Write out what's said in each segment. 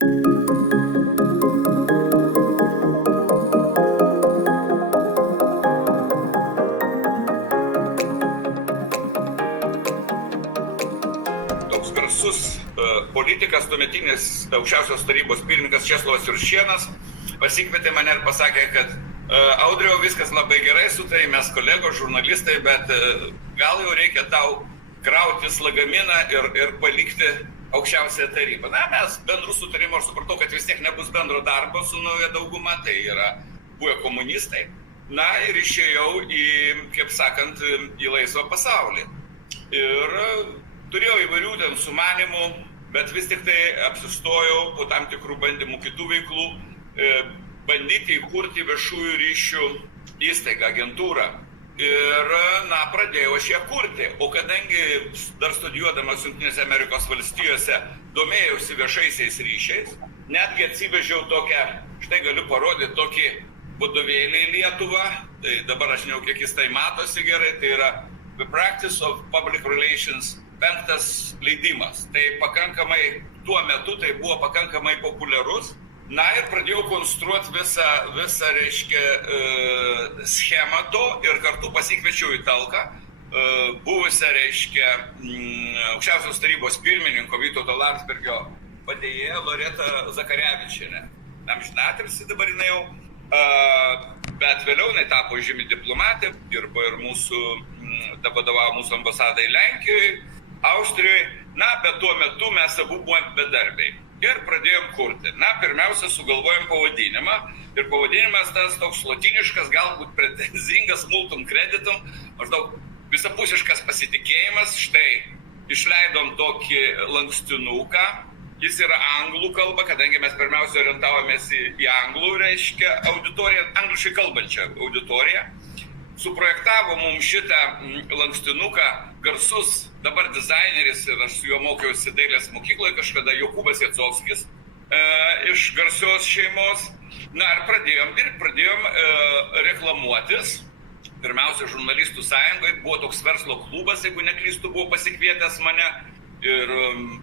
Toks garsus politikas, tuometinis aukščiausios tarybos pirmininkas Česlovas Juršėnas pasikvietė mane ir pasakė, kad Audriau, viskas labai gerai su tai, mes kolegos, žurnalistai, bet gal jau reikia tau krautis lagaminą ir palikti aukščiausią tarybą. Na, mes bendrų sutarimų, aš supratau, kad vis tiek nebus bendro darbo su nauja dauguma, tai yra buvę komunistai. Na ir išėjau į, kaip sakant, į laisvą pasaulį. Ir turėjau įvairių ten sumanimų, bet vis tik tai apsistojau po tam tikrų bandymų kitų veiklų, bandyti įkurti viešųjų ryšių įstaigą, agentūrą. Ir, na, pradėjau aš ją kurti. O kadangi dar studijuodamas Jungtinėse Amerikos valstijose domėjausi viešaisiais ryšiais, netgi atsivežiau tokią, štai galiu parodyti tokį vadovėlį į Lietuvą, tai dabar aš nežinau, kiek jis tai matosi gerai, tai yra The Practice of Public Relations 5 leidimas. Tai pakankamai, tuo metu tai buvo pakankamai populiarus. Na ir pradėjau konstruoti visą reiškia, schemą to ir kartu pasikviečiau į talką buvusią, reiškia, aukščiausios tarybos pirmininko Vytauto Landsbergio padėjėją Loretą Zakarevičienę. Amžinatilsį dabar jinai jau, bet vėliau jinai tapo žymi diplomatė, dirbo ir vadovavo mūsų ambasadai Lenkijoje, Austrijoje, na, bet tuo metu mes abu buvome bedarbiai. Ir pradėjom kurti. Na, pirmiausia, sugalvojom pavadinimą. Ir pavadinimas tas toks lotiniškas, galbūt pretenzingas, multum creditum, maždaug visapusiškas pasitikėjimas. Štai, išleidom tokį lankstinuką. Jis yra anglų kalba, kadangi mes pirmiausia orientavomės į anglų, reiškia, auditoriją, angliškai kalbančią auditoriją. Suprojektavo mums šitą lankstinuką garsus dabar dizaineris ir aš su juo mokiausi dailės mokykloje kažkada, Jokūbas Jacovskis iš garsios šeimos. Na ir pradėjom dirbti, pradėjom reklamuotis. Pirmiausia, žurnalistų sąjungoje buvo toks verslo klubas, jeigu neklystu, buvo pasikvietęs mane ir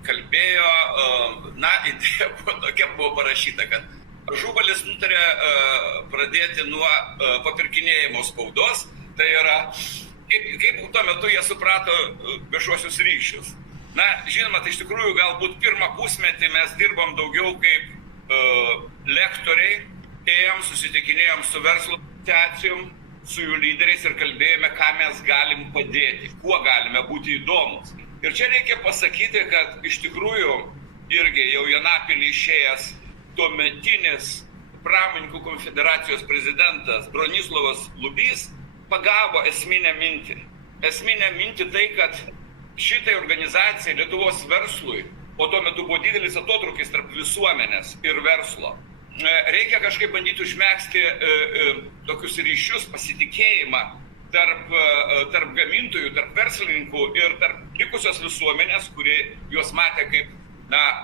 kalbėjo. Na, idėja tokia buvo parašyta, kad Ažubalis nutarė pradėti nuo papirkinėjimo spaudos, tai yra, kaip tuo metu jie suprato viešuosius ryšius. Na, žinoma, tai iš tikrųjų galbūt pirmą pusmetį mes dirbom daugiau kaip lektoriai, ėjom, susitikinėjom su verslo asociacijom, su jų lyderiais ir kalbėjome, ką mes galim padėti, kuo galime būti įdomus. Ir čia reikia pasakyti, kad iš tikrųjų irgi jau į Anapilį išėjęs tuometinis Pramonininkų konfederacijos prezidentas Bronislovas Lubys pagavo esminę mintį. Esminę mintį tai, kad šitai organizacijai Lietuvos verslui, o tuo metu buvo didelis atotrūkis tarp visuomenės ir verslo, reikia kažkaip bandyti užmegzti tokius ryšius, pasitikėjimą tarp gamintojų, tarp verslininkų ir tarp likusios visuomenės, kurie juos matė kaip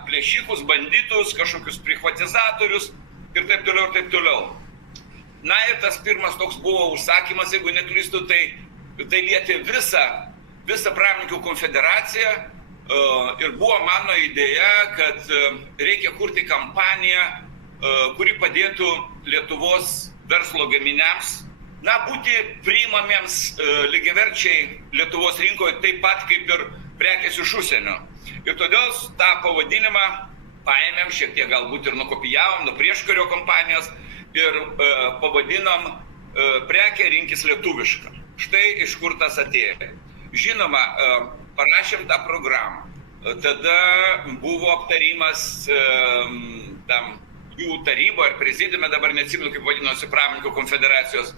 plėšikus, banditus, kažkokius prihvatizatorius ir taip toliau, ir taip toliau. Na ir tas pirmas toks buvo užsakymas, jeigu neklystu, tai lietė visą Pramonininkų konfederaciją ir buvo mano idėja, kad reikia kurti kampaniją, kuri padėtų Lietuvos verslo gaminiams, būti priimamiems lygiaverčiai Lietuvos rinkoje taip pat kaip ir prekės iš užsienio. Ir todėl tą pavadinimą paėmėm, šiek tiek galbūt ir nukopijavom nuo prieškario kompanijos ir pavadinom prekę rinkis lietuvišką. Štai iš kur tas atėjo. Žinoma, parašėm tą programą. Tada buvo aptarimas tam jų taryboje ar prezidiume, dabar neatsimenu, kaip vadinosi Pramonininkų konfederacijos.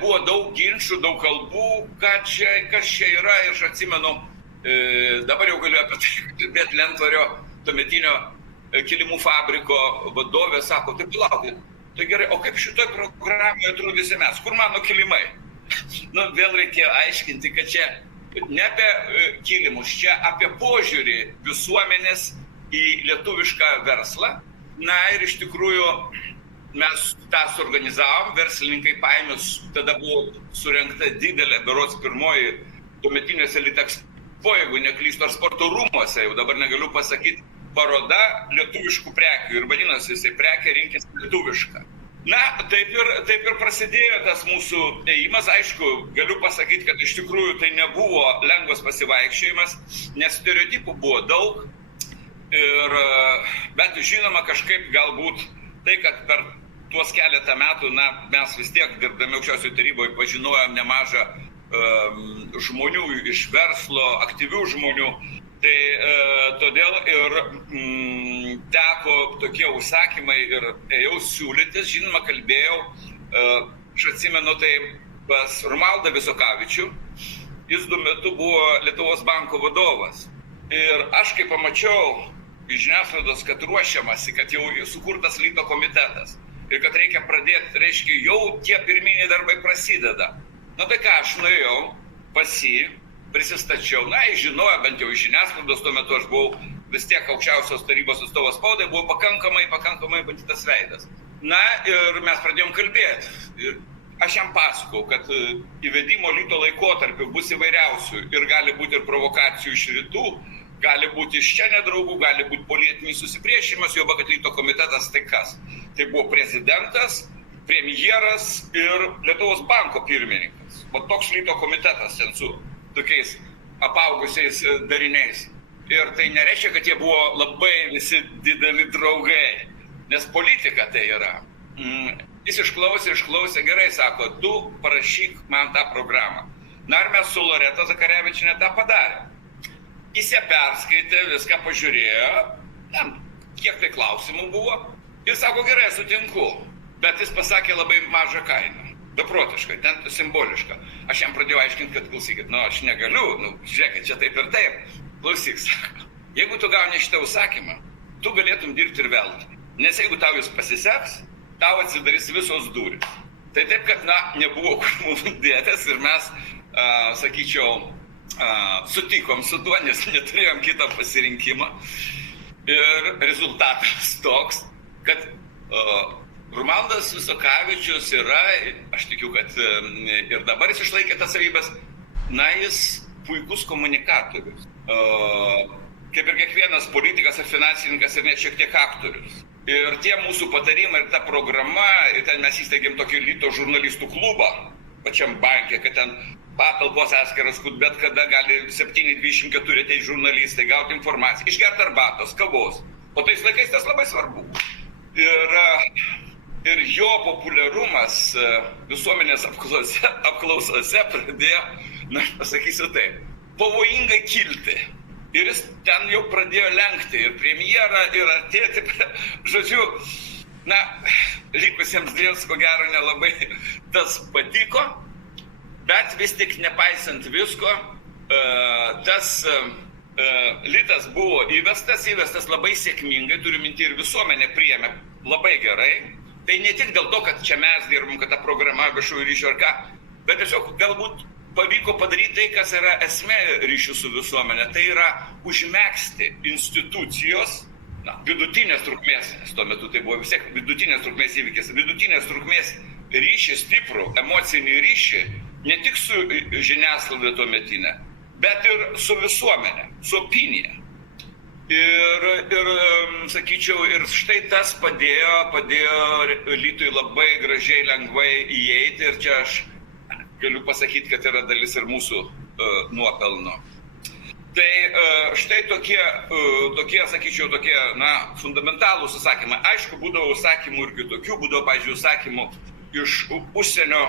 Buvo daug ginčų, daug kalbų, kas čia yra, ir aš atsimenu, dabar jau galiu apie tai kalbėti, Lentvario tuometinio kilimų fabriko vadovė sako, tai palaukit, tai gerai, o kaip šitoj programoje atrodysime mes, kur mano kilimai? Vėl reikėjo aiškinti, kad čia ne apie kilimus, čia apie požiūrį visuomenės į lietuvišką verslą. Na ir iš tikrųjų mes tą suorganizavom, verslininkai paėmė, tada buvo surengta didelė, berods pirmoji tuometinėse Litexpo, jeigu neklystu, ar sporto rūmuose, jau dabar negaliu pasakyti, paroda lietuviškų prekių ir vadinasi jisai prekė rinkis lietuvišką. Na, taip ir prasidėjo tas mūsų ėjimas. Aišku, galiu pasakyti, kad iš tikrųjų tai nebuvo lengvas pasivaikščiojimas, nes stereotipų buvo daug. Bet žinoma, kažkaip galbūt tai, kad per tuos keletą metų, mes vis tiek dirbdami aukščiausioje taryboje pažinojom nemažą žmonių iš verslo, aktyvių žmonių. Tai todėl ir teko tokie užsakymai ir ėjau siūlytis, žinoma, kalbėjau, aš atsimenu tai pas Romualdą Visokavičių, jis 2 metų buvo Lietuvos banko vadovas. Ir aš kai pamačiau iš žiniasklaidos, kad ruošiamasi, kad jau sukurtas Lyto komitetas ir kad reikia pradėti, reiškia, jau tie pirminiai darbai prasideda. Na tai ką, aš nuėjau pas jį, prisistačiau, jis žinojo, bent jau iš žiniasklaidos, tuo metu aš buvau vis tiek aukščiausios tarybos atstovas spaudai, buvo pakankamai bandytas veidas. Na ir mes pradėjom kalbėti. Ir aš jam pasakau, kad įvedimo Lyto laikotarpiu bus įvairiausių ir gali būti ir provokacijų iš rytų, gali būti iš čia nedraugų, gali būti politinis susipriešimas, jo kad Lyto komitetas tai kas? Tai buvo prezidentas, premjeras ir Lietuvos banko pirmininkas. O toks Lyto komitetas ten su tokiais apaugusiais dariniais. Ir tai nereiškia, kad jie buvo labai visi dideli draugai, nes politika tai yra. Jis išklausė, gerai, sako, tu parašyk man tą programą. Na ir mes su Loreta Zakarevičiene tą padarėm. Jis ją perskaitė, viską pažiūrėjo, kiek tai klausimų buvo, ir sako, gerai, sutinku, bet jis pasakė labai mažą kainą. Beprotiškai, ten simboliška. Aš jam pradėjau aiškinti, kad klausykit, aš negaliu, žiūrėkit, čia taip ir taip. Klausyk, sako, jeigu tu gauni šitą užsakymą, tu galėtum dirbti ir veltui. Nes jeigu tau jis pasiseks, tau atsidarys visos durys. Tai taip, kad, nebuvo kur mūsų dėtis ir mes, sakyčiau, sutikom su tuo, nes neturėjom kitą pasirinkimą. Ir rezultatas toks, kad Romualdas Visokavičius yra, aš tikiu, kad ir dabar jis išlaikė tas savybės, jis puikus komunikatorius. Kaip ir kiekvienas politikas ar finansininkas ir net šiek tiek aktorius. Ir tie mūsų patarimai ir ta programa, ir ten mes įsteigėm tokį Lyto žurnalistų klubą, pačiam banke, kad ten patalpos atskiras, kur bet kada gali 7-24 ateiti žurnalistai, gauti informaciją, išgerti arbatos, kavos. O tais laikais tas labai svarbu. Ir jo populiarumas visuomenės apklausose pradėjo, aš pasakysiu taip, pavojingai kilti. Ir jis ten jau pradėjo lenkti ir premjerą, ir artėti. Žodžiu, likusiems dviems, ko gero, nelabai tas patiko, bet vis tik nepaisant visko, tas Lytas buvo įvestas labai sėkmingai, turiu minti, ir visuomenė priėmė labai gerai. Tai ne tik dėl to, kad čia mes dirbam, kad ta programa viešųjų ryšių ar ką, bet tiesiog galbūt pavyko padaryti tai, kas yra esmė ryšių su visuomenė. Tai yra užmegzti institucijos, vidutinės trukmės, nes tuo metu tai buvo vis tiek vidutinės trukmės įvykis, vidutinės trukmės ryšį, stiprų emocinį ryšį, ne tik su žiniasklaida tuometinė, bet ir su visuomenė, su opinija. Ir sakyčiau, ir štai tas padėjo Lytui labai gražiai, lengvai įeiti, ir čia aš galiu pasakyti, kad yra dalis ir mūsų nuopelno. Tai štai tokie, sakyčiau, fundamentalūs užsakymai. Aišku, būdavo užsakymų ir kitokių, būdavo, pavyzdžiui, užsakymų iš užsienio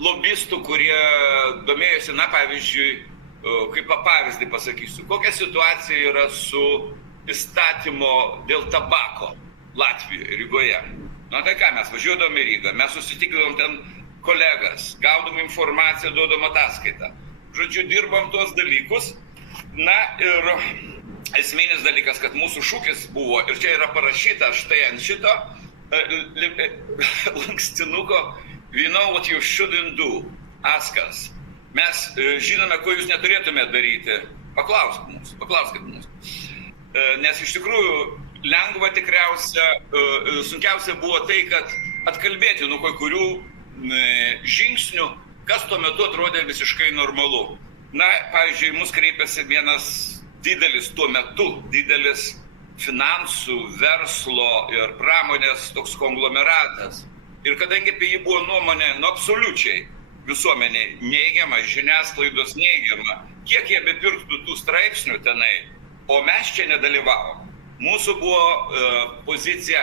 lobistų, kurie domėjosi, pavyzdžiui, kaip pavyzdį pasakysiu, kokia situacija yra su įstatymo dėl tabako Latvijoje, Rygoje. Tai ką, mes važiuodom į Rygą, mes susitikdavom ten kolegas, gaudom informaciją, duodom ataskaitą. Žodžiu, dirbam tuos dalykus. Ir esminis dalykas, kad mūsų šūkis buvo, ir čia yra parašyta štai ant šito lankstinuko, we know what you shouldn't do, ask us. Mes žinome, ko jūs neturėtumėte daryti. Paklauskit mūsų. Nes iš tikrųjų lengva tikriausia, sunkiausia buvo tai, kad atkalbėti nuo kai kurių žingsnių, kas tuo metu atrodė visiškai normalu. Pavyzdžiui, mus kreipėsi vienas didelis tuo metu, didelis finansų, verslo ir pramonės toks konglomeratas. Ir kadangi apie jį buvo nuomonė, absoliučiai visuomeniai neigiama, žiniasklaidos neigiama, kiek jie bepirktų tų straipsnių tenai, o mes čia nedalyvavom. Mūsų buvo pozicija,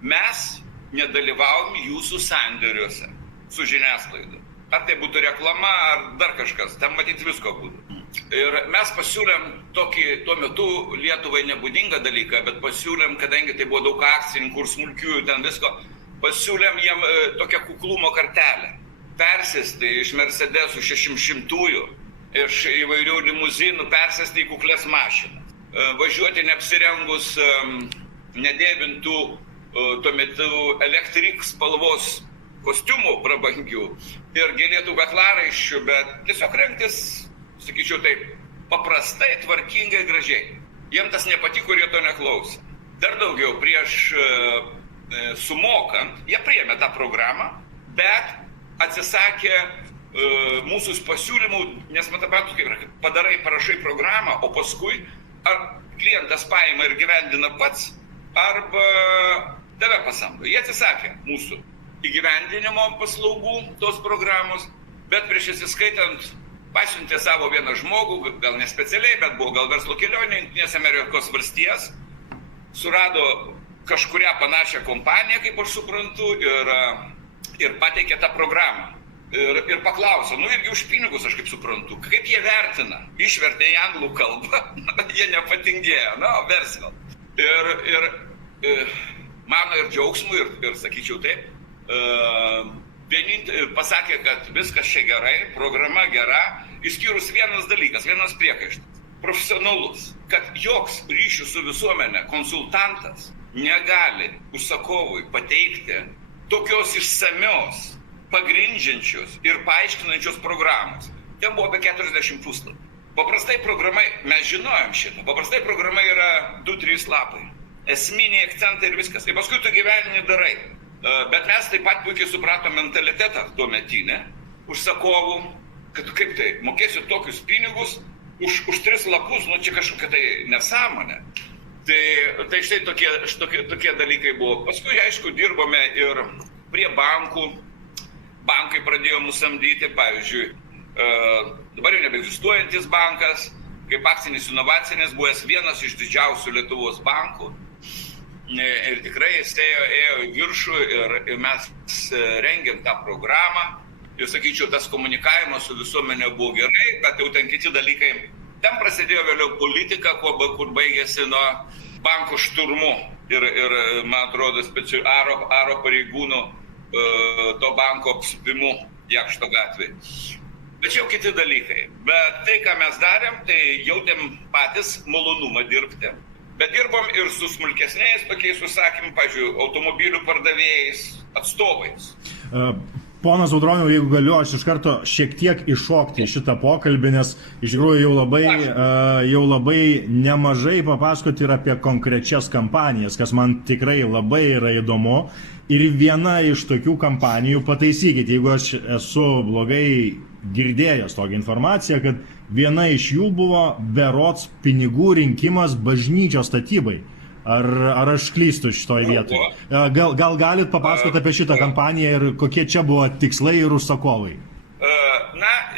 mes nedalyvavom jūsų sandėriuose su žiniasklaida. Ar tai būtų reklama, ar dar kažkas, ten matyti visko būtų. Ir mes pasiūlėm tokį tuo metu Lietuvai nebūdingą dalyką, bet pasiūlėm, kadangi tai buvo daug akcininkų ir smulkiųjų ten visko, pasiūlėm jiem tokią kuklumo kartelę. Persėsti iš Mercedesų 600-ųjų, iš įvairių limuzinų, persėsti į kuklės mašiną. Važiuoti neapsirengus nedėvintų tuo metu elektrik spalvos kostiumų prabangių ir gėlėtų kaklaraiščių, bet tiesiog rengtis, sakyčiau taip, paprastai, tvarkingai, gražiai. Jiem tas nepatiko ir jie to neklausė. Dar daugiau, prieš sumokant, jie priėmė tą programą, bet atsisakė mūsų pasiūlymų, nes matematų, kaip padarai, parašai programą, o paskui ar klientas paima ir gyvendina pats, arba tave pasamdo. Jie atsisakė mūsų įgyvendinimo paslaugų tos programos, bet prieš įskaitant pasiuntė savo vieną žmogų, gal ne specialiai, bet buvo gal verslo kelionė, Jungtinės Amerikos valstijas, surado kažkurią panašią kompaniją, kaip aš suprantu, ir pateikė tą programą. Ir paklausė, irgi už pinigus, aš kaip suprantu, kaip jie vertina. Išvertė į anglų kalbą, jie nepatingėjo, verslo. Ir mano ir džiaugsmų, ir sakyčiau taip, pasakė, kad viskas čia gerai, programa gera, išskyrus vienas dalykas, vienas priekaištas, profesionalus, kad joks ryšių su visuomenė konsultantas negali užsakovui pateikti tokios išsamios, pagrindžiančios ir paaiškinančios programos. Ten buvo apie 40 puslapių. Paprastai programai, mes žinojom šitą, paprastai programa yra 2-3 lapai. Esminiai akcentai ir viskas. Ir paskui tu gyvenimą darai. Bet mes taip pat puikiai supratom mentalitetą tuometinę užsakovų, kad kaip tai, mokėsiu tokius pinigus už 3 lapus, čia kažkokia tai nesąmonė. Tai štai tokie dalykai buvo. Paskui, aišku, dirbome ir prie bankų. Bankai pradėjo mus samdyti, pavyzdžiui, dabar jau nebeegzistuojantis bankas, kaip akcinis inovacinis, buvęs vienas iš didžiausių Lietuvos bankų. Ir tikrai jis ėjo į viršų ir mes rengėm tą programą. Ir sakyčiau, tas komunikavimas su visuomenė buvo gerai, bet jau ten kiti dalykai. Ten prasidėjo vėliau politika, kur baigėsi nuo banko šturmu ir man atrodo, aro pareigūnų to banko apsupimu Jakšto gatvėje. Bet jau kiti dalykai. Bet tai, ką mes darėm, tai jautėm patys malonumą dirbti. Bet dirbom ir su smulkesniais tokiais užsakymais, pavyzdžiui, automobilių pardavėjais, atstovais. Ponas Audroniau, jeigu galiu, aš iš karto šiek tiek iššokti šitą pokalbį, nes iš tikrųjų jau labai nemažai papasakoti ir apie konkrečias kampanijas, kas man tikrai labai yra įdomu. Ir viena iš tokių kampanijų, pataisykit, jeigu aš esu blogai girdėjęs tokią informaciją, kad viena iš jų buvo berods pinigų rinkimas bažnyčios statybai. Ar aš klystu šitoje vietoje? Gal galit papasakoti apie šitą kampaniją ir kokie čia buvo tikslai ir užsakovai?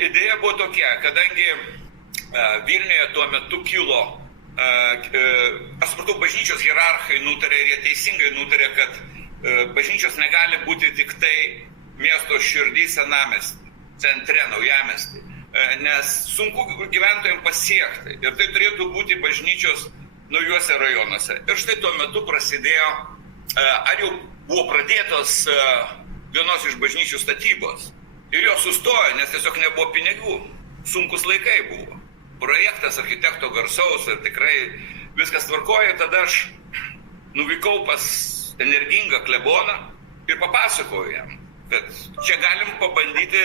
Idėja buvo tokia, kadangi Vilniuje tuo metu kilo, aš supratau, bažnyčios hierarchai nutarė ir jie teisingai nutarė, kad bažnyčios negali būti tik tai miesto širdį senamiestį, centre, naujamiestį, nes sunku gyventojams pasiekti ir tai turėtų būti bažnyčios naujuose rajonuose. Ir štai tuo metu prasidėjo, ar jau buvo pradėtos vienos iš bažnyčių statybos. Ir jos sustojo, nes tiesiog nebuvo pinigų. Sunkus laikai buvo. Projektas architekto garsaus ir tikrai viskas tvarkoja. Tada aš nuvykau pas energingą kleboną ir papasakoju jam, kad čia galim pabandyti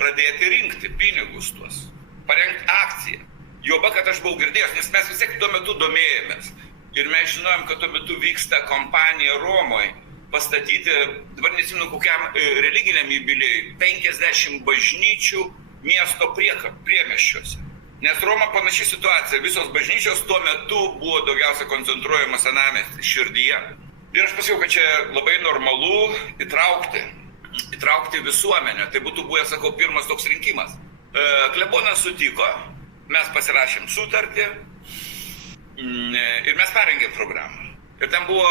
pradėti rinkti pinigus tuos, parengti akciją. Juoba, kad aš buvau girdėjęs, nes mes vis tiek tuo metu domėjomės. Ir mes žinojom, kad tuo metu vyksta kompanija Romoje pastatyti, dabar nesimenu kokiam religiniam jubiliejui, 50 bažnyčių miesto priemiesčiuose. Nes Roma panaši situacija, visos bažnyčios tuo metu buvo daugiausia koncentruojamas senamiesty, širdyje. Ir aš pasakiau, kad čia labai normalu įtraukti visuomenę. Tai būtų buvęs, sakau, pirmas toks rinkimas. Klebonas sutiko, mes pasirašėm sutartį ir mes parengėm programą. Ir ten buvo,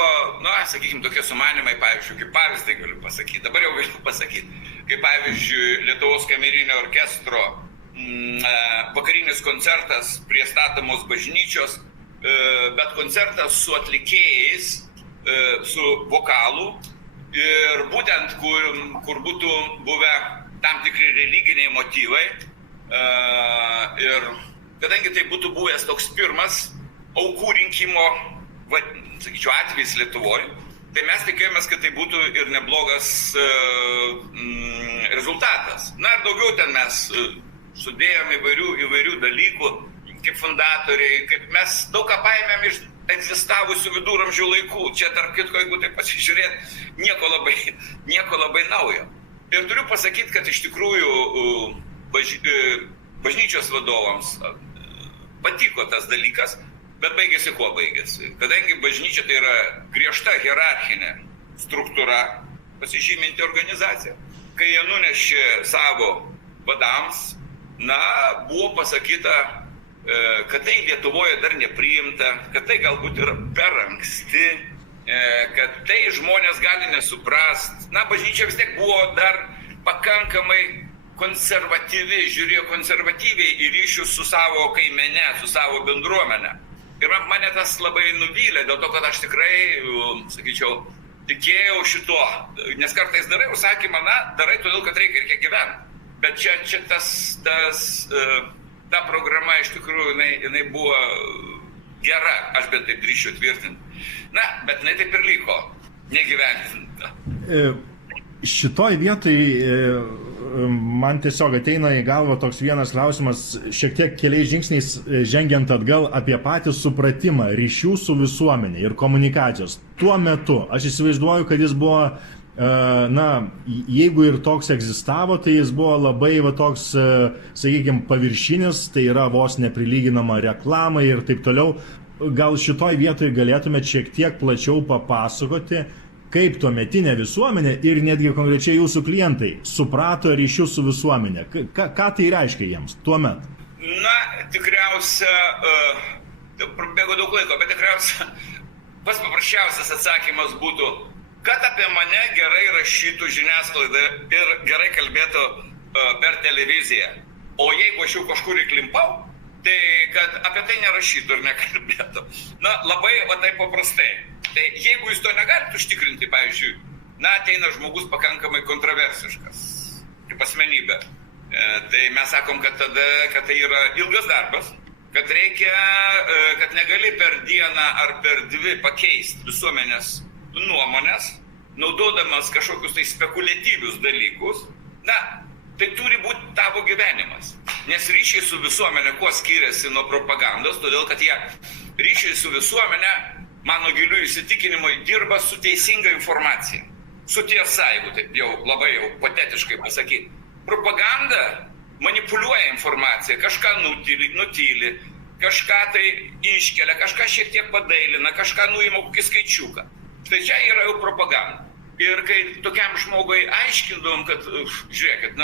sakykime, tokie sumanimai, pavyzdžiui, kaip pavyzdį galiu pasakyti, dabar jau galiu pasakyti, kaip pavyzdžiui, Lietuvos kamerinio orkestro vakarinis koncertas prie statomos bažnyčios, bet koncertas su atlikėjais, su vokalu ir būtent, kur būtų buvę tam tikri religiniai motyvai. Ir kadangi tai būtų buvęs toks pirmas aukų rinkimo, sakyčiau, atvejis Lietuvoje, tai mes tikėjomės, kad tai būtų ir neblogas rezultatas. Na ir daugiau ten mes sudėjom įvairių dalykų, kaip fundatoriai, kaip mes daug ką paėmėm iš egzistavusių viduramžių laikų. Čia, tarp kitko, jeigu tai pasižiūrėt, nieko labai naujo. Ir turiu pasakyti, kad iš tikrųjų bažnyčios vadovams patiko tas dalykas, bet baigėsi kuo baigėsi. Kadangi bažnyčia tai yra griežta hierarchinė struktūra, pasižyminti organizacija, kai jie nunešė savo vadams, buvo pasakyta, kad tai Lietuvoje dar nepriimta, kad tai galbūt yra per anksti, kad tai žmonės gali nesuprast. Bažnyčia vis tiek buvo dar pakankamai konservatyvi, žiūrėjo konservatyviai į ryšius su savo kaimene, su savo bendruomenė. Ir mane tas labai nuvylė, dėl to, kad aš tikrai, sakyčiau, tikėjau šituo. Nes kartais darai užsakymą, darai todėl, kad reikia gyventi. Bet čia ta programa iš tikrųjų, jinai buvo gera, aš bent taip drįsčiau tvirtinti. Bet jinai taip ir liko, negyventinta. Šitoj vietoj man tiesiog ateina į galvą toks vienas klausimas, šiek tiek keliais žingsniais žengiant atgal apie patį supratimą ryšių su visuomenė ir komunikacijos. Tuo metu aš įsivaizduoju, kad jis buvo, jeigu ir toks egzistavo, tai jis buvo labai toks, sakykime, paviršinis, tai yra vos neprilyginama reklamai ir taip toliau. Gal šitoj vietoj galėtumėt šiek tiek plačiau papasakoti, kaip tuometinė visuomenė ir netgi konkrečiai jūsų klientai suprato ryšius su visuomenė? Ką tai reiškia jiems tuomet? Tikriausia, prabėgo daug laiko, bet tikriausia pats paprasčiausias atsakymas būtų, kad apie mane gerai rašytų žiniasklaida ir gerai kalbėtų per televiziją. O jeigu aš jau kažkur įklimpau, tai kad apie tai nerašytų ir nekalbėtų. Labai taip paprastai. Tai jeigu jūs to negalite užtikrinti, pavyzdžiui, ateina žmogus pakankamai kontroversiškas, kaip asmenybė, tai mes sakom, kad tai yra ilgas darbas, kad reikia, kad negali per dieną ar per dvi pakeisti visuomenės nuomonės, naudodamas kažkokius tai spekuliatyvius dalykus, tai turi būti tavo gyvenimas. Nes ryšiai su visuomenė kuo skiriasi nuo propagandos, todėl kad jie ryšiai su visuomenė, mano giliu įsitikinimu, dirba su teisinga informacija. Su tiesa, jeigu taip labai patetiškai pasakyti. Propaganda manipuliuoja informaciją, kažką nutyli, kažką tai iškelia, kažką šiek tiek padailina, kažką nuima kokį skaičiuką. Tai čia yra jau propaganda. Ir kai tokiam žmogui aiškindavom, kad, žiūrėkit,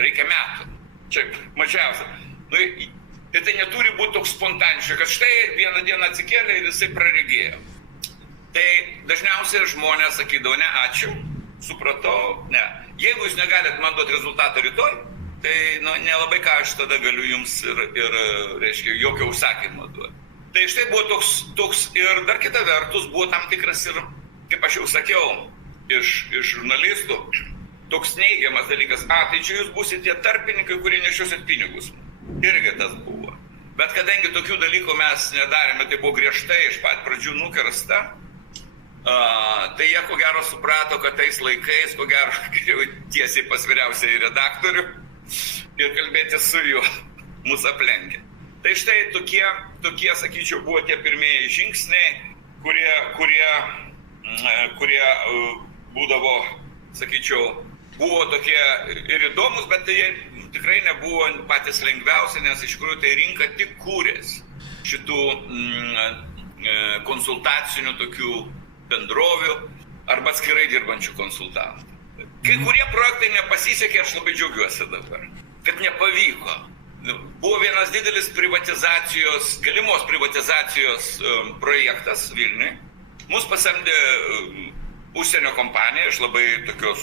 reikia metų, čia mažiausia, tai neturi būti toks spontaniškas, kad štai vieną dieną atsikėlė ir jisai praregėjo. Tai dažniausiai žmonės sakydavo, ne, ačiū, supratau, ne. Jeigu jūs negalit man duoti rezultatą rytoj, tai nelabai ką aš tada galiu jums ir reiškia, jokio užsakymo duoti. Tai štai buvo toks ir dar kita vertus buvo tam tikras ir, kaip aš jau sakiau, iš žurnalistų, toks neigiamas dalykas, tai čia jūs būsite tie tarpininkai, kurie nešiosit pinigus. Irgi tas buvo. Bet kadangi tokių dalykų mes nedarėme, tai buvo griežtai iš pat pradžių nukersta, tai jie ko gero suprato, kad tais laikais, ko gero, geriau tiesiai pas vyriausiąjį redaktorių ir kalbėti su juo, mūsų aplenkia. Tai štai tokie, sakyčiau, buvo tie pirmieji žingsniai, kurie būdavo, sakyčiau, buvo tokie ir įdomus, bet tikrai nebuvo patys lengviausi, nes iš tikrųjų tai rinka tik kūrės šitų konsultacinių tokių bendrovių arba atskirai dirbančių konsultantų. Kai kurie projektai nepasisekė, aš labai džiaugiuosi dabar, kad nepavyko. Buvo vienas didelis privatizacijos, galimos privatizacijos projektas Vilniui. Mūsų pasamdė užsienio kompanija iš labai tokios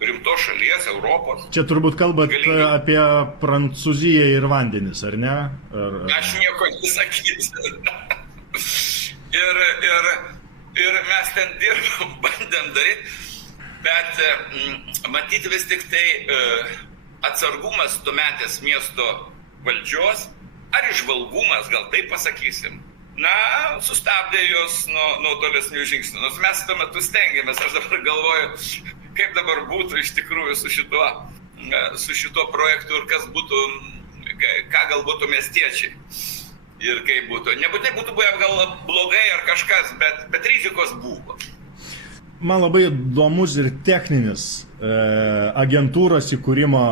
rimtos šalies, Europos. Čia turbūt kalbat apie Prancūziją ir vandenis, ar ne? Aš nieko nesakysiu. Ir mes ten dirbam, bandėm daryti, bet matyti vis tik tai atsargumas tuometės miesto valdžios, ar išvalgumas, gal taip pasakysim, sustabdė jos nuo tolesnių žingsnių. Nors mes tuo metu stengiamės, aš dabar galvoju, kaip dabar būtų iš tikrųjų su šituo projektu ir kas būtų, ką galbūt miestiečiai ir kaip būtų. Nebūtinai būtų buvę gal blogai ar kažkas, bet rizikos buvo. Man labai įdomus ir techninis agentūros įkūrimo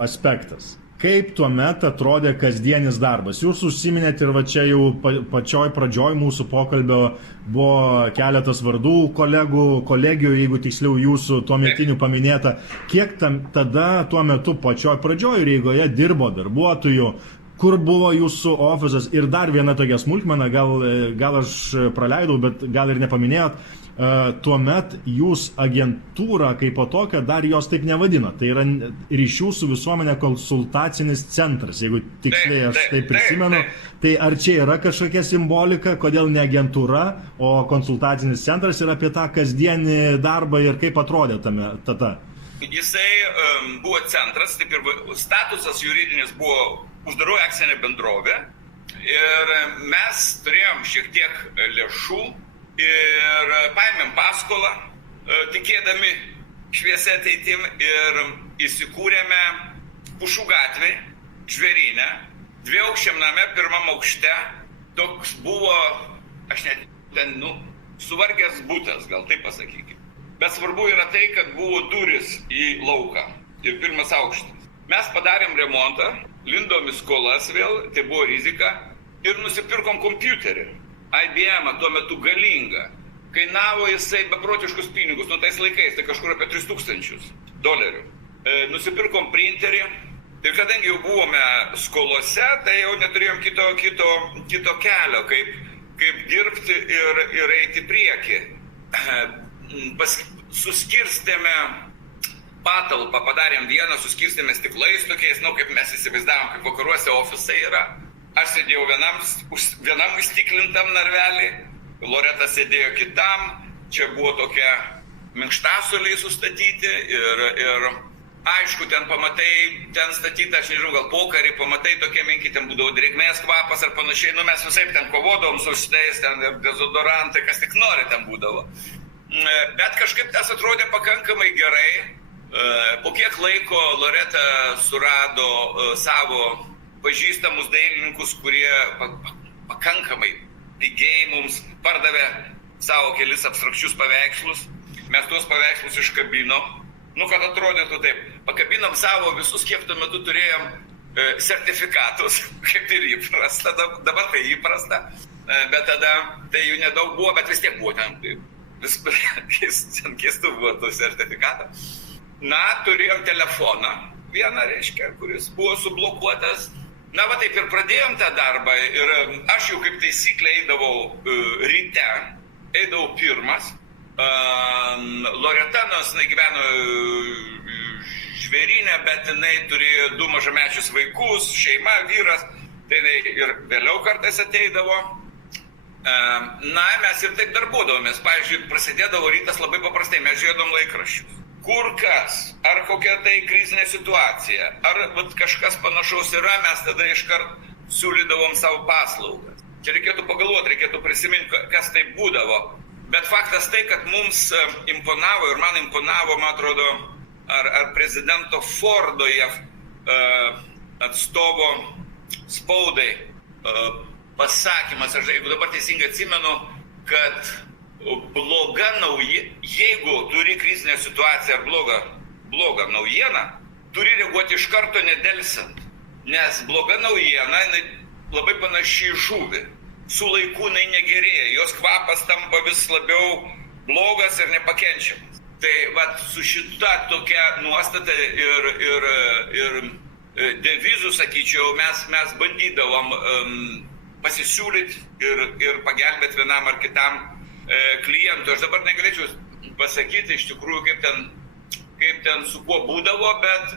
aspektas. Kaip tuomet atrodė kasdienis darbas? Jūs užsiminėt ir va čia jau pačioj pradžioj mūsų pokalbio buvo keletas vardų kolegijų, jeigu tiksliau jūsų tuometinių paminėta. Kiek tada tuo metu pačioj pradžioj Rygoje dirbo darbuotojų? Kur buvo jūsų ofisas? Ir dar viena tokia smulkmena, gal aš praleidau, bet gal ir nepaminėjot. Tuomet jūs agentūrą kaip po tokią dar jos taip nevadino. Tai yra ryšių su visuomenė konsultacinis centras, jeigu tiksliai aš taip prisimenu. Tai ar čia yra kažkokia simbolika, kodėl ne agentūra, o konsultacinis centras ir apie tą kasdienį darbą ir kaip atrodė tada? Jisai buvo centras, taip ir statusas juridinis buvo uždaroji akcinė bendrovė ir mes turėjom šiek tiek lėšų ir paėmėm paskolą, tikėdami šviesia ateitim ir įsikūrėme Pušų gatvėj, Žvėryne, dviaukščiam name, pirmam aukšte. Toks buvo, aš net ten, suvargęs butas, gal taip pasakykime. Bet svarbu yra tai, kad buvo duris į lauką ir pirmas aukštas. Mes padarėm remontą, lindom į skolas vėl, tai buvo rizika, ir nusipirkom kompiuterį. IBM tuo metu galingą. Kainavo jisai beprotiškus pinigus, tais laikais, tai kažkur apie $3,000. Nusipirkom printerį ir kadangi jau buvome skolose, tai jau neturėjom kito kelio, kaip dirbti ir eiti prieki. Suskirstėme patalpą, padarėm vieną, suskirstėme stiklais tokiais, kaip mes įsivaizdavom, kaip vakaruose ofisai yra. Aš sėdėjau vienam įstiklintam narvelį, Loreta sėdėjo kitam, čia buvo tokie minkštasuoliai sustatyti ir aišku, ten pamatai, ten statyta, aš nežinau, gal pokarį, pamatai tokie menki, ten būdavo drėgmės kvapas ar panašiai, mes visai ten kovodavom su šitais, ten dezodorantai, kas tik nori ten būdavo. Bet kažkaip tas atrodė pakankamai gerai. Po kiek laiko Loreta surado savo pažįstamus dailininkus, kurie pakankamai pigiai mums pardavė savo kelis abstrakčius paveikslus. Mes tuos paveikslus iškabinom. Kad atrodytų taip. Pakabinom savo visus, kiek tuo metu turėjom sertifikatus, kaip ir įprasta. Dabar tai įprasta. Bet tada tai jų nedaug buvo, bet vis tiek buvo ten. Keistų buvo tų sertifikatų. Turėjom telefoną vieną, reiškia, kuris buvo sublokuotas. Taip ir pradėjom tą darbą ir aš jau kaip taisyklė eidavau ryte, eidavau pirmas. Loreta, nors jinai gyveno Žvėryne, bet jinai turėjo 2 mažamečius vaikus, šeima, vyras, tai jinai ir vėliau kartais ateidavo. Mes ir taip darbuodavomės. Pavyzdžiui, prasidėdavo rytas labai paprastai, mes žiūrėdom laikraščius. Kur kas, ar kokia tai krizinė situacija, ar kažkas panašaus yra, mes tada iškart siūlydavom savo paslaugas. Čia reikėtų pagalvoti, reikėtų prisiminti, kas tai būdavo. Bet faktas tai, kad mums imponavo ir man imponavo, man atrodo, ar prezidento Fordo atstovo spaudai pasakymas, aš jeigu dabar teisingai atsimenu, kad bloga naujiena, jeigu turi krizinę situaciją ar blogą naujieną, turi reaguoti iš karto nedelsant, nes bloga naujiena, jinai labai panaši į žuvį. Su laiku jinai negerėja, jos kvapas tampa vis labiau blogas ir nepakenčiamas. Tai vat, su šita tokia nuostata ir devizų, sakyčiau, mes bandydavom pasisiūlyti ir pagelbėti vienam ar kitam klientui. Aš dabar negalėčiau pasakyti iš tikrųjų, kaip ten su kuo būdavo,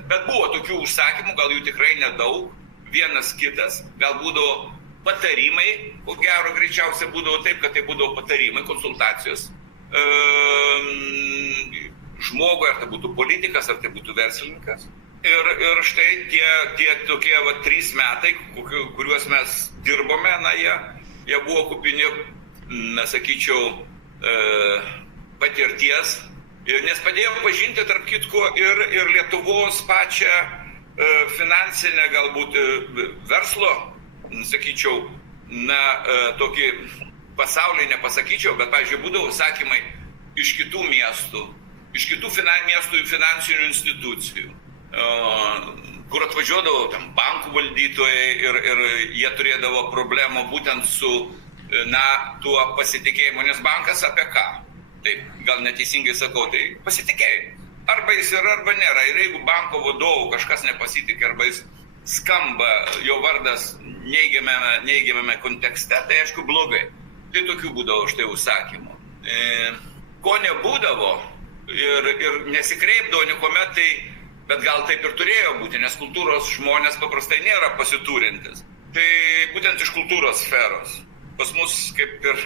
bet buvo tokių užsakymų, gal jų tikrai nedaug, vienas kitas, gal būdavo patarimai, ko gero greičiausiai būdavo taip, kad tai būdavo patarimai, konsultacijos žmogui, ar tai būtų politikas, ar tai būtų verslininkas. Ir štai tie tokie 3 metai, kuriuos mes dirbome, jie buvo kupini, sakyčiau, patirties, nes padėjom pažinti, tarp kitko, ir Lietuvos pačią finansinę, galbūt verslo, sakyčiau, tokį pasaulį nepasakyčiau, bet, pavyzdžiui, būdavo užsakymai iš kitų miestų, iš kitų miestų finansinių institucijų, kur atvažiuodavo tam bankų valdytojai ir jie turėdavo problemų būtent su tuo pasitikėjimu, nes bankas apie ką? Taip, gal neteisingai sakau, tai pasitikėjimas. Arba jis yra, arba nėra. Ir jeigu banko vadovų kažkas nepasitikė, arba jis skamba, jo vardas neigiamame kontekste, tai aišku blogai. Tai tokių būdavo štai užsakymų. Ko nebūdavo ir nesikreipdavo niekuomet, tai bet gal taip ir turėjo būti, nes kultūros žmonės paprastai nėra pasiturintis. Tai būtent iš kultūros sferos. Pas mus kaip ir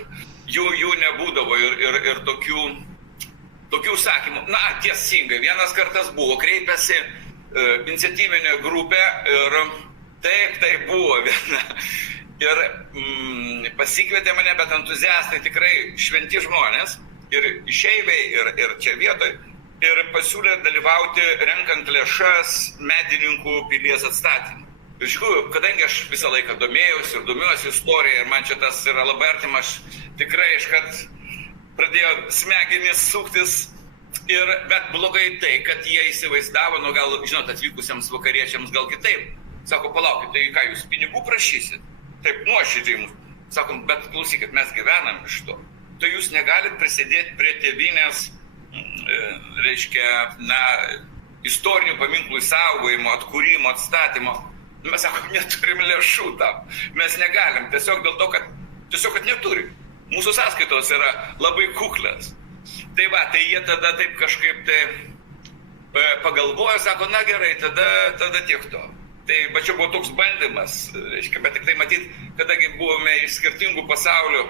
jų nebūdavo ir tokių užsakymų. Na, tiesingai, vienas kartas buvo, kreipėsi iniciatyvinė grupė ir tai buvo viena. Ir pasikvietė mane, bet entuziastai tikrai šventi žmonės ir išeiviai ir čia vietoj. Ir pasiūlė dalyvauti renkant lėšas medininkų pilies atstatymą. Ir iš tikrųjų, kadangi aš visą laiką domiuosi istoriją ir man čia tas yra labai artima, aš tikrai iškart pradėjo smegenys suktis. Bet blogai tai, kad jie įsivaizdavo, gal, žinot, atvykusiems vakariečiams gal kitaip. Sako, palaukit, tai ką jūs pinigų prašysit? Taip nuoširdžiai mums. Sakom, bet klausykit, mes gyvenam iš to. Tai jūs negalit prisidėti prie tėvynės, reiškia, istorinių paminklų išsaugojimo, atkūrimo, atstatymo. Mes sakom, neturim lėšų tam. Mes negalim, tiesiog dėl to, kad neturim. Mūsų sąskaitos yra labai kuklios. Tai jie tada taip kažkaip pagalvojo, sako, na gerai, tada tiek to. Tai čia buvo toks bandymas, reiškia, bet tik tai matyt, kadangi buvome iš skirtingų pasaulių,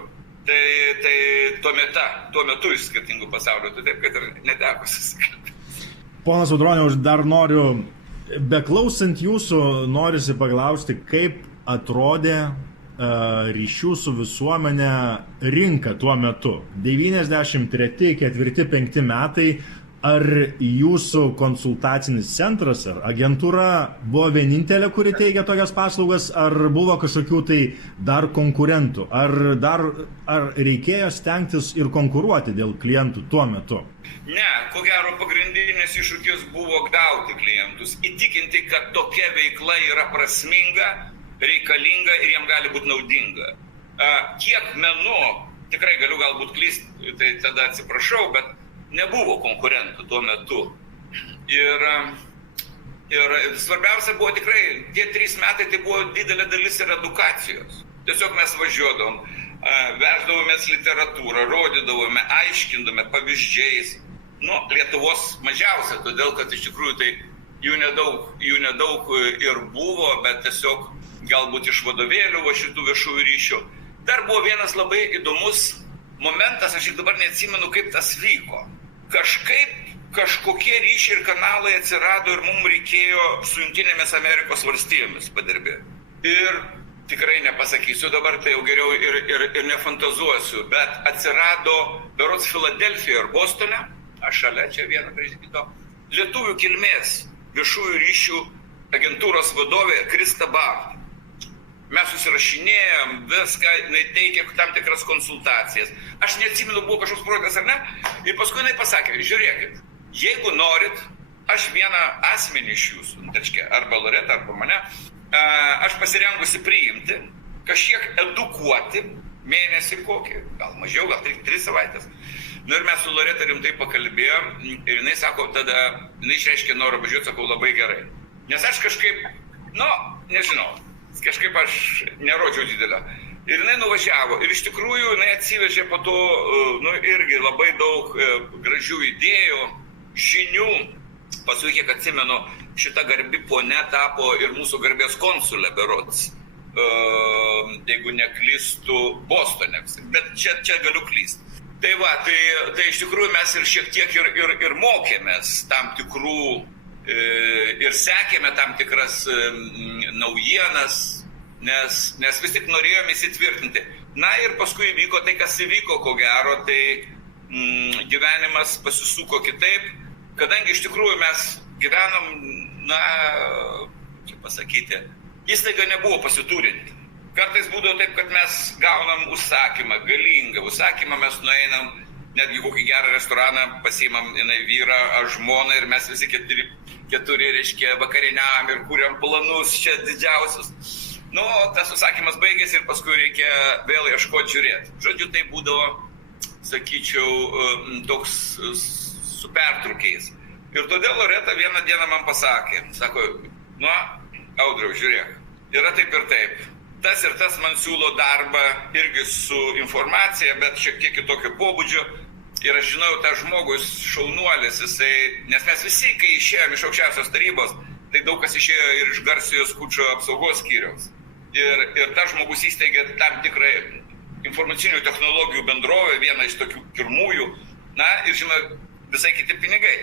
tai tuo metu iš skirtingų pasaulių, tai taip, kad ir neteko susikalbėti. Ponas Audroniau, aš dar noriu, beklausant jūsų, norisi paklausti, kaip atrodė ryšių su visuomenė rinka tuo metu. 93, 4, 5 metai, ar jūsų konsultacinis centras ar agentūra buvo vienintelė, kuri teigia tokias paslaugas, ar buvo kažkokių tai dar konkurentų, ar reikėjo stengtis ir konkuruoti dėl klientų tuo metu? Ne, ko gero pagrindinis iššūkis buvo gauti klientus, įtikinti, kad tokia veikla yra prasminga, reikalinga ir jiem gali būti naudinga. Kiek menu, tikrai galiu galbūt klysti, tai tada atsiprašau, bet nebuvo konkurentų tuo metu. Ir svarbiausia buvo tikrai, tie 3 metai tai buvo didelė dalis ir edukacijos. Tiesiog mes važiuodavom, veždavomės literatūrą, rodydavome, aiškindome pavyzdžiais. Lietuvos mažiausia, todėl kad iš tikrųjų tai jų nedaug ir buvo, bet tiesiog galbūt iš vadovėlių šitų viešųjų ryšių. Dar buvo vienas labai įdomus momentas, aš dabar neatsimenu, kaip tas vyko. Kažkokie ryšiai ir kanalai atsirado ir mums reikėjo su Jungtinėmis Amerikos valstijomis padirbėti. Ir tikrai nepasakysiu dabar, tai jau geriau ir nefantazuosiu, bet atsirado berods Filadelfijoje ir Bostone, aš šalia čia vieną prieš kito, lietuvių kilmės viešųjų ryšių agentūros vadovė Krista Bart. Mes susirašinėjom viską, jinai teikė tam tikras konsultacijas. Aš neatsimenu, buvo kažkoks projektas ar ne, ir paskui jinai pasakė, žiūrėkit, jeigu norit, aš vieną asmenį iš jūsų, arba Loretą, arba mane, aš pasirengusi priimti, kažkiek edukuoti, mėnesį kokį, gal mažiau, gal 3 savaitės. Nu ir mes su Loreta rimtai pakalbėjom ir jinai sako, tada jinai išreiškė norą važiuoti, sakau, labai gerai. Nes aš kažkaip, nežinau, kažkaip aš nerodžiau didelio. Ir jinai nuvažiavo ir iš tikrųjų jinai atsivežė po to, irgi labai daug gražių idėjų, žinių. Paskui, kiek atsimenu, šita garbi ponia tapo ir mūsų garbės konsulė berods. Jeigu neklystu, Bostone, bet čia galiu klysti. Tai va, tai iš tikrųjų mes ir šiek tiek ir mokėmės tam tikrų ir sekėme tam tikras naujienas, nes vis tik norėjome įsitvirtinti. Na ir paskui įvyko tai, kas įvyko, ko gero, tai gyvenimas pasisuko kitaip, kadangi iš tikrųjų mes gyvenom, kaip pasakyti, įstaiga nebuvo pasiturinti. Kartais būdavo taip, kad mes gaunam užsakymą, galingą užsakymą, mes nueinam, netgi kokį gerą restoraną, pasiimam vyrą ar žmoną ir mes visi keturi reiškia, vakariniam ir kuriam planus čia didžiausius. Tas užsakymas baigėsi ir paskui reikia vėl ieškoti žiūrėti. Žodžiu, tai būdavo, sakyčiau, toks su pertraukiais. Ir todėl Loreta vieną dieną man pasakė, sako, Audriau, žiūrėk, yra taip ir taip. Tas ir tas man siūlo darbą irgi su informacija, bet šiek tiek kitokio pobūdžio. Ir aš žinau, tas žmogus šaunuolis, nes mes visi, kai išėjom iš aukščiausios tarybos, tai daug kas išėjo ir iš Garsijoje Skučo apsaugos skyriaus. Ir tas žmogus įsteigė tam tikrą informacinių technologijų bendrovę, vieną iš tokių pirmųjų. Ir žinoma, visai kiti pinigai,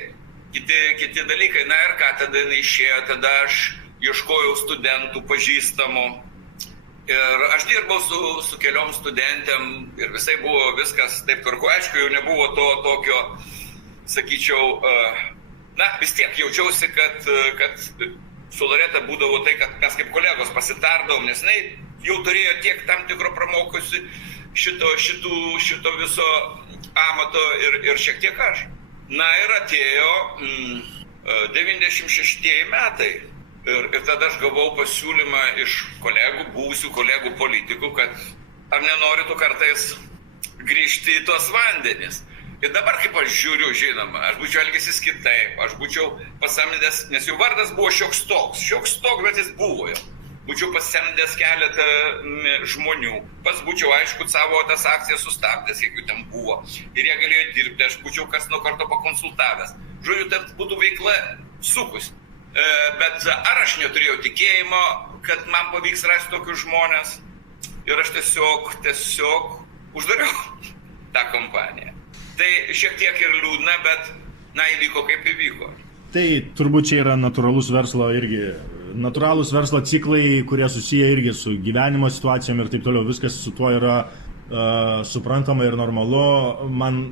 kiti dalykai. Ir ką, tada jinai išėjo, tada aš ieškojau studentų pažįstamų. Ir aš dirbau su keliom studentėm ir visai buvo viskas taip tvarko. Aišku, jau nebuvo to tokio, sakyčiau, vis tiek jaučiausi, kad su Loreta būdavo tai, kad mes kaip kolegos pasitardavom, nes jinai jau turėjo tiek tam tikro pramokusi šito viso amato ir šiek tiek aš. Ir atėjo 96 metai. Ir tada aš gavau pasiūlymą iš buvusių kolegų politikų, kad ar nenoriu tu kartais grįžti į tuos vandenis. Ir dabar, kaip aš žiūriu, žinoma, aš būčiau elgęsis kitaip, aš būčiau pasamdęs, nes jų vardas buvo šioks toks, bet jis buvo jau. Būčiau pasamdęs keletą žmonių, būčiau, aišku, savo tas akcijas sustabdęs, jeigu ten buvo. Ir jie galėjo dirbti, aš būčiau kas nuo karto pakonsultavęs. Žodžiu, tai būtų veikla sukus. Bet ar aš neturėjau tikėjimo, kad man pavyks rasti tokius žmonės ir aš tiesiog uždariau tą kompaniją. Tai šiek tiek ir liūdna, bet įvyko kaip įvyko. Tai turbūt čia yra natūralus verslo ciklai, kurie susiję irgi su gyvenimo situacijom ir taip toliau. Viskas su tuo yra suprantama ir normalu. Man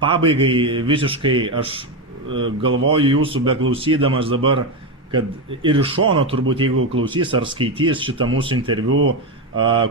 pabaigai visiškai aš galvoju jūsų beklausydamas dabar, kad ir iš šono turbūt, jeigu klausys ar skaitys šitą mūsų interviu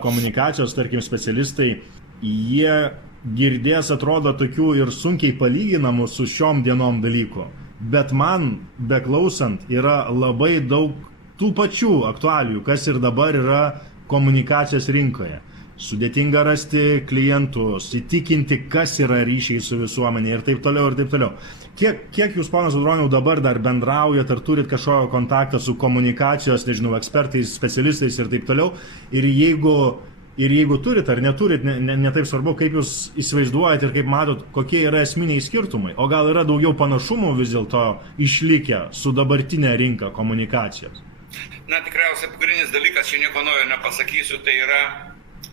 komunikacijos, tarkim, specialistai, jie girdės, atrodo, tokių ir sunkiai palyginamų su šiom dienom dalykų. Bet man, beklausant, yra labai daug tų pačių aktualijų, kas ir dabar yra komunikacijos rinkoje. Sudėtinga rasti klientus, įtikinti, kas yra ryšiai su visuomenė ir taip toliau, ir taip toliau. Kiek jūs, ponas Audroniau, dabar dar bendraujat, ar turit kažkokio kontaktą su komunikacijos, ekspertais, specialistais ir taip toliau? Ir jeigu turit ar neturit, ne taip svarbu, kaip jūs įsivaizduojat ir kaip matot, kokie yra esminiai skirtumai. O gal yra daugiau panašumų vis dėlto išlikę su dabartinė rinka komunikacijos? Tikriausiai pagrindinis dalykas, čia nieko naujo nepasakysiu, tai yra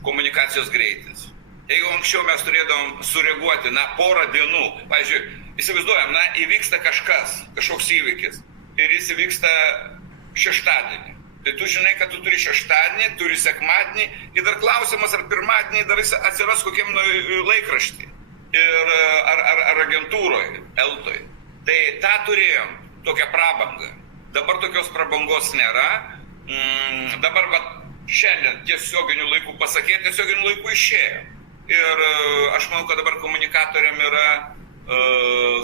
komunikacijos greitis. Jeigu anksčiau mes turėdavom sureaguoti, porą dienų, pavyzdžiui, įsivaizduojam, įvyksta kažkoks įvykis ir jis įvyksta šeštadienį. Tai tu žinai, kad tu turi šeštadienį, turi sekmadienį ir dar klausimas, ar pirmadienį dar atsiras kokiam laikraštį ir ar agentūroje, eltoj. Tai tą turėjom, tokią prabangą. Dabar tokios prabangos nėra. Dabar šiandien tiesioginių laikų pasakė, tiesioginių laikų išėjo. Ir aš manau, kad dabar komunikatoriam yra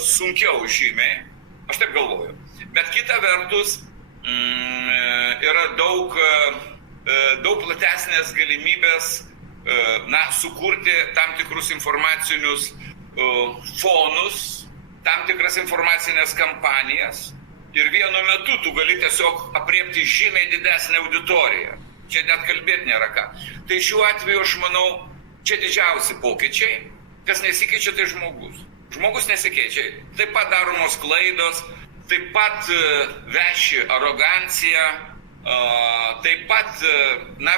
sunkiau žymiai, Aš taip galvoju. Bet kita vertus, yra daug platesnės galimybės sukurti tam tikrus informacinius fonus, tam tikras informacinės kampanijas ir vienu metu tu gali tiesiog apriepti žymiai didesnę auditoriją. Čia net kalbėti nėra ką. Tai šiuo atveju aš manau, čia didžiausi pokyčiai, kas nesikeičia, tai žmogus. Žmogus nesikeičia. Taip pat daromos klaidos, taip pat veši arogancija, taip pat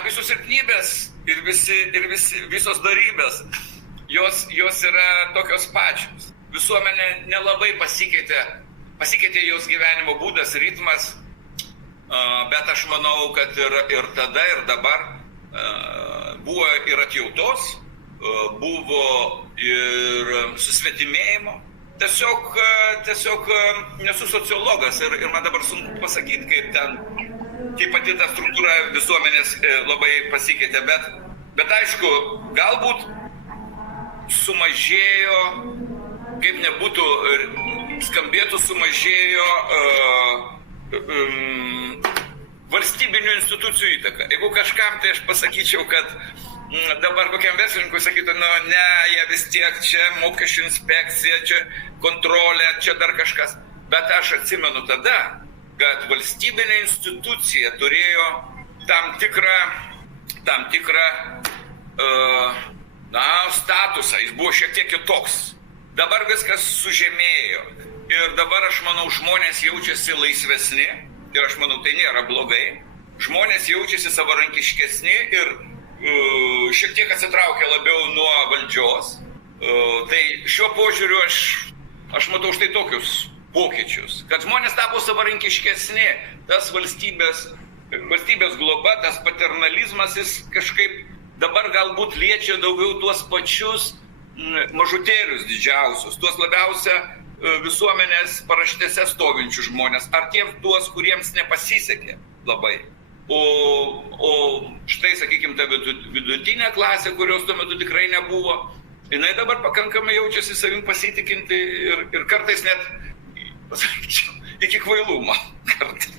visos silpnybės ir visos darybės, jos yra tokios pačios. Visuomenė nelabai pasikeitė jos gyvenimo būdas, ritmas, bet aš manau, kad ir tada, ir dabar buvo ir atjautos, buvo ir susvetimėjimo. Tiesiog nesu sociologas ir man dabar sunku pasakyti, kaip pati ta struktūra visuomenės labai pasikeitė, bet aišku, galbūt sumažėjo, kaip nebūtų skambėtų, sumažėjo valstybinių institucijų įtaka. Jeigu kažkam, tai aš pasakyčiau, kad dabar kokiam verslininkui sakytų, ne, jie vis tiek čia mokesčių inspekcija, čia kontrolė, čia dar kažkas. Bet aš atsimenu tada, kad valstybinė institucija turėjo tam tikrą statusą, jis buvo šiek tiek kitoks. Dabar viskas sužemėjo ir dabar aš manau žmonės jaučiasi laisvesni ir aš manau tai nėra blogai. Žmonės jaučiasi savarankiškesni ir šiek tiek atsitraukia labiau nuo valdžios. Tai šiuo požiūriu aš matau štai tokius pokyčius, kad žmonės tapo savarankiškesni, tas valstybės globa, tas paternalizmas, jis kažkaip dabar galbūt liečia daugiau tuos pačius mažutėlius didžiausius, tuos labiausia visuomenės paraštėse stovinčių žmonės, ar tuos, kuriems nepasisekė labai. O štai, sakykime, ta vidutinė klasė, kurios tuo metu tikrai nebuvo, jinai dabar pakankamai jaučiasi savim pasitikinti ir kartais net, pasakyčiau, iki kvailumo kartais.